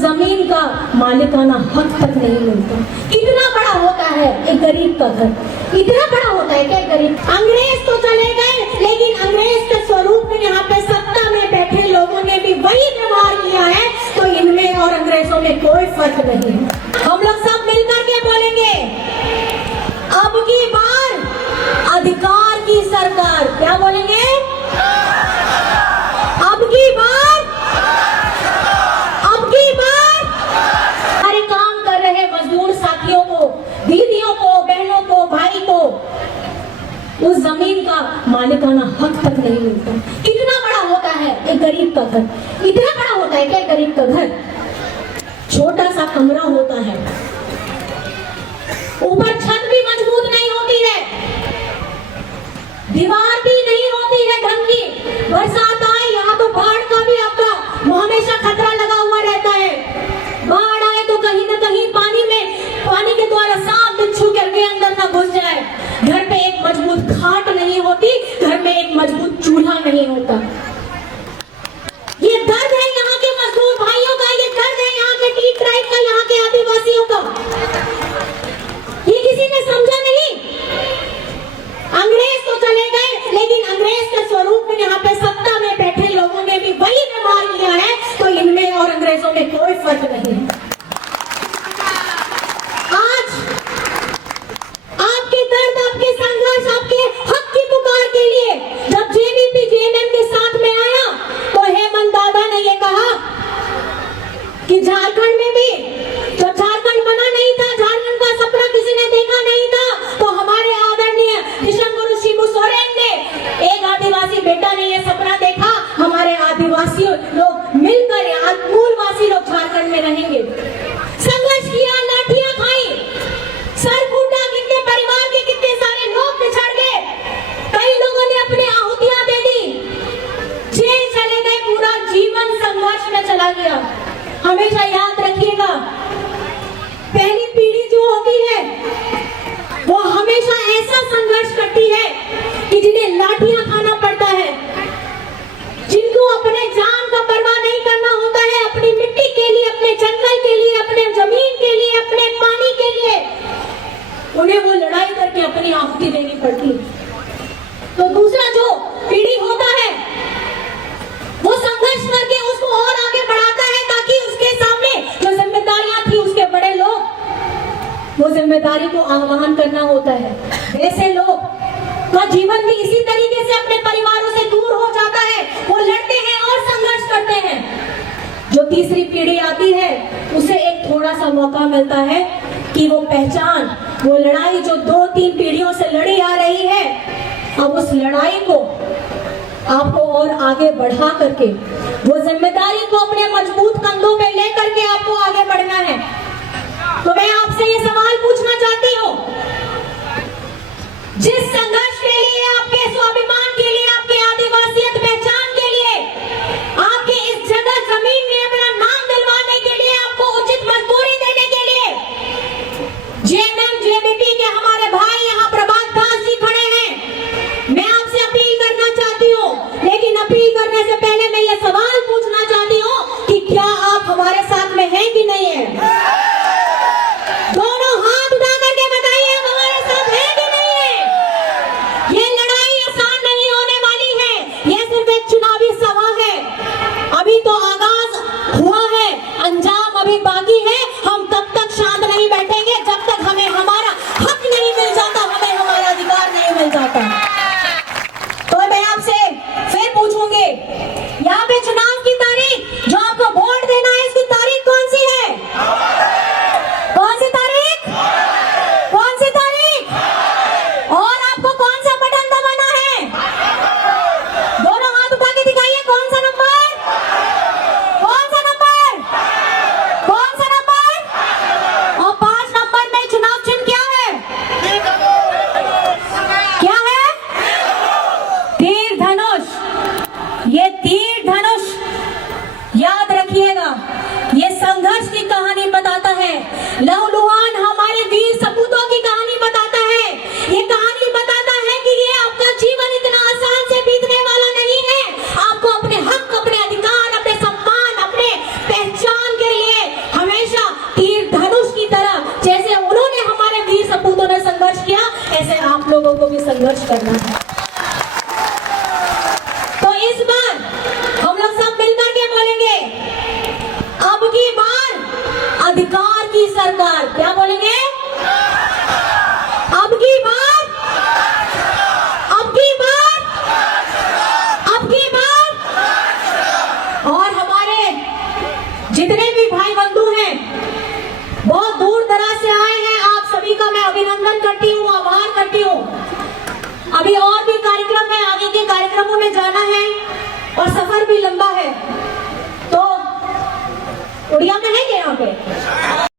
जमीन का मालिकाना हक तक नहीं मिलता। कितना बड़ा होता है एक गरीब का घर, इतना बड़ा होता है क्या गरीब। अंग्रेज तो चले गए, लेकिन अंग्रेज के स्वरूप में यहाँ पे सत्ता में बैठे लोगों ने भी वही व्यवहार किया है, तो इनमें और अंग्रेजों में कोई फर्क नहीं है। हम लोग सब मिलकर के बोलेंगे, अब की बार अधिकार की सरकार। क्या बोलेंगे? अब की बार हमारे काम कर रहे मजदूर साथियों को, दीदियों को, बहनों को, भाई को उस जमीन का मालिकाना हक तक नहीं मिलता। कितना बड़ा होता है एक गरीब का घर, इतना बड़ा होता है क्या गरीब का घर। छोटा सा कमरा होता है, ऊपर छत भी मजबूत नहीं होती है, दीवार भी नहीं होती है ढंग की। बरसात आए यहाँ तो बाढ़ का भी आपका हमेशा खतरा लगा हुआ रहता है। बाढ़ आए तो कहीं ना कहीं पानी के द्वारा सांप बिच्छू करके अंदर ना घुस जाए। घर पे एक मजबूत खाट नहीं होती, घर में एक मजबूत चूल्हा नहीं होता। ये दर्द है यहाँ के मजदूर भाइयों का, ये दर्द है यहाँ के टी ट्राइब का, यहाँ के आदिवासियों का। ये किसी ने समझा नहीं। अंग्रेज तो चले गए, लेकिन अंग्रेज के स्वरूप में यहाँ पे सत्ता में बैठे लोगों ने भी वही व्यवहार किया है, तो इनमें और अंग्रेजों में कोई फर्क नहीं है। आज आपके दर्द, आपके संघर्ष, आपके हक की पुकार के लिए जब जेवीपी जेएमएम के साथ में आया, तो हेमंत दादा ने ये कहा कि झारखंड में भी जब झारखंड बना नहीं था, झारखंड का सपना किसी ने देखा नहीं था, तो हमारे आदरणीय विशंगुरु शिबू सोरेन ने, एक आदिवासी बेटा ने ये सपना देखा, हमारे आदिवासी लोग मिलकर यहाँ मूलवासी लोग झारखंड में रहेंगे। संघर्ष किया, लाठियां खाई, सर फूटा, कितने परिवार के कितने सारे लोग बिछड़ गए, कई लोगों ने अपनी आहुतियां दे दी, जेल चले गए, पूरा जीवन संघर्ष में चला गया। हमेशा याद रखिएगा, पहली पीढ़ी जो होती है वो हमेशा ऐसा संघर्ष करती है कि जिन्हें लाठियां खाना पड़ता है, जिनको अपने जान का परवाह नहीं करना होता है, अपनी मिट्टी के लिए, अपने जंगल के लिए, अपने जमीन के लिए, अपने पानी के लिए, उन्हें वो लड़ाई करके अपनी आहुति देनी पड़ती है। तो दूसरा जो पीढ़ी होता है वो संघर्ष करके उसको और आगे बढ़ाता है, ताकि उसके सामने जो जिम्मेदारियां थी उसके बड़े लोग वो जिम्मेदारी को आह्वान करना होता है। ऐसे लोग का जीवन भी इसी तरीके से अपने परिवारों से दूर हो जाता है, वो लड़ते हैं और संघर्ष करते हैं। जो तीसरी पीढ़ी आती है उसे एक थोड़ा सा मौका मिलता है कि वो पहचान, वो लड़ाई जो 2-3 पीढ़ियों से लड़ी आ रही है, अब उस लड़ाई को आपको और आगे बढ़ा करके वो जिम्मेदारी को अपने मजबूत कंधों पे लेकर के आपको आगे बढ़ना है। तो मैं आपसे ये सवाल पूछना चाहती हूँ, जिस संघर्ष के लिए, आपके स्वाभिमान के लिए, आपके आदिवासियत पहचान के लिए, आपके इस जगह जमीन में अपना नाम दिलवाने के लिए, आपको उचित मजदूरी देने के लिए जेएमएम जेवीपी के हमारे भाई यहाँ प्रभात दास जी खड़े हैं। मैं आपसे अपील करना चाहती हूँ, लेकिन अपील करने से पहले मैं ये सवाल पूछना चाहती हूँ कि क्या आप हमारे साथ में हैं कि नहीं है? दोनों हाथ उठा करके बताइए, आप हमारे साथ हैं कि नहीं है? ये लड़ाई आसान नहीं होने वाली है, ये सिर्फ एक चुनावी सभा है। अभी तो आगाज हुआ है, अंजाम अभी बाकी है। हम तब तक शांत नहीं बैठेंगे जब तक हमें हमारा हक नहीं मिल जाता, हमें हमारा अधिकार नहीं मिल जाता। तो मैं आपसे फिर पूछूंगी, यहाँ पे चुनाव की तारीख, जो आपको वोट देना है, इसकी तारीख कौन सी है? कौन सी तारीख? कौन सी तारीख? और आपको कौन सा बटन दबाना है? दोनों हाथ उठा के दिखाइए, कौन सा नंबर? कौन सा नंबर? कौन सा नंबर? और 5 नंबर में चुनाव चिन्ह क्या है? क्या है? तीर धनुष। ये तीर धनुष याद रखिएगा, ये संघर्ष की कहानी बताता है, लहूलुहान हमारे वीर सपूतों की कहानी बताता है। ये कहानी बताता है कि ये आपका जीवन इतना आसान से बीतने वाला नहीं है। आपको अपने हक, अपने अधिकार, अपने सम्मान, अपने पहचान के लिए लोगों को भी संघर्ष करना है। तो इस बार हम लोग सब मिलकर के बोलेंगे, अब की बार अधिकार की सरकार। क्या बोलेंगे? अब की बार, अब की बार, अब की बार। और हमारे जितने भी भाई बंधु हैं, बहुत दूर दराज से आए हैं, आप सभी का मैं अभिनंदन करती हूँ, आभार करती हूँ। अभी और भी कार्यक्रम है, आगे के कार्यक्रमों में जाना है और सफर भी लंबा है। तो उड़िया में है क्या यहाँ पे?